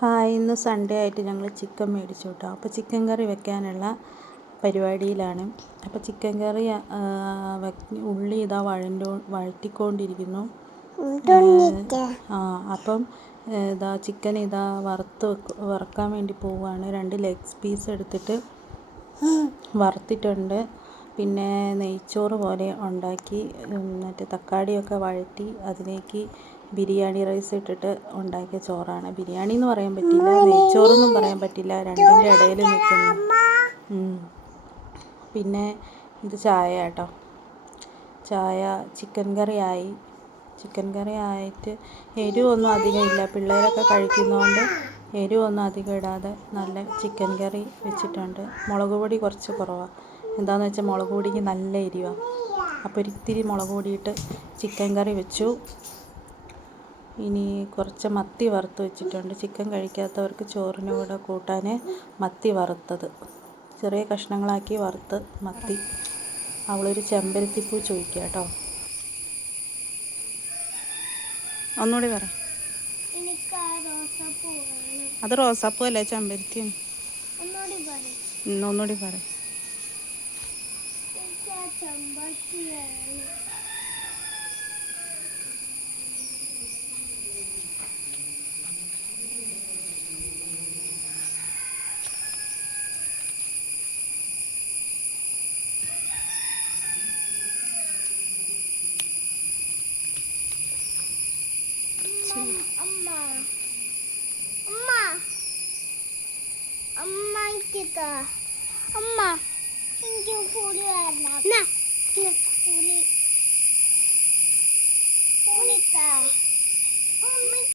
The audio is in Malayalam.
ഹായ്, ഇന്ന് സൺഡേ ആയിട്ട് ഞങ്ങൾ ചിക്കൻ മേടിച്ചു കേട്ടോ. അപ്പോൾ ചിക്കൻ കറി വെക്കാനുള്ള പരിപാടിയിലാണ്. അപ്പോൾ ചിക്കൻ കറി ഉള്ളി ഇതാ വഴറ്റിക്കൊണ്ടിരിക്കുന്നു. അപ്പം ഇതാ ചിക്കൻ ഇതാ വറുക്കാൻ വേണ്ടി പോവുകയാണ്. 2 ലെഗ് പീസ് എടുത്തിട്ട് വറുത്തിട്ടുണ്ട്. പിന്നെ നെയ്ച്ചോറ് പോലെ ഉണ്ടാക്കി, മറ്റേ തക്കാളിയൊക്കെ വഴറ്റി അതിലേക്ക് ബിരിയാണി റൈസ് ഇട്ടിട്ട് ഉണ്ടാക്കിയ ചോറാണ്. ബിരിയാണി എന്ന് പറയാൻ പറ്റില്ല, നെയ്ച്ചോറെന്നും പറയാൻ പറ്റില്ല, രണ്ടിൻ്റെ ഇടയിൽ നിൽക്കുന്നു. പിന്നെ ഇത് ചായ കേട്ടോ. ചായ. ചിക്കൻ കറി ആയിട്ട് എരിവൊന്നും അധികം ഇല്ല. പിള്ളേരൊക്കെ കഴിക്കുന്നതുകൊണ്ട് എരിവൊന്നും അധികം ഇടാതെ നല്ല ചിക്കൻ കറി വെച്ചിട്ടുണ്ട്. മുളക് പൊടി കുറച്ച് കുറവാണ്. എന്താണെന്ന് വെച്ചാൽ മുളക് പൊടിക്ക് നല്ല എരിവാണ്. അപ്പോൾ ഒരിത്തിരി മുളക് പൊടിയിട്ട് ചിക്കൻ കറി വെച്ചു. ഇനി കുറച്ച് മത്തി വറുത്ത് വെച്ചിട്ടുണ്ട്. ചിക്കൻ കഴിക്കാത്തവർക്ക് ചോറിന് കൂടെ കൂട്ടാൻ മത്തി വറുത്തത് ചെറിയ കഷ്ണങ്ങളാക്കി വറുത്ത് മത്തി. അവളൊരു ചെമ്പരത്തിപ്പൂ ചോദിക്കുക കേട്ടോ. ഒന്നുകൂടി പറ. അത് റോസാപ്പൂ അല്ലേ, ചെമ്പരത്തിയാണ്. ഒന്നുകൂടി പറ. അമ്മ എനിക്ക് പുളി വേണം. പുളിത്താ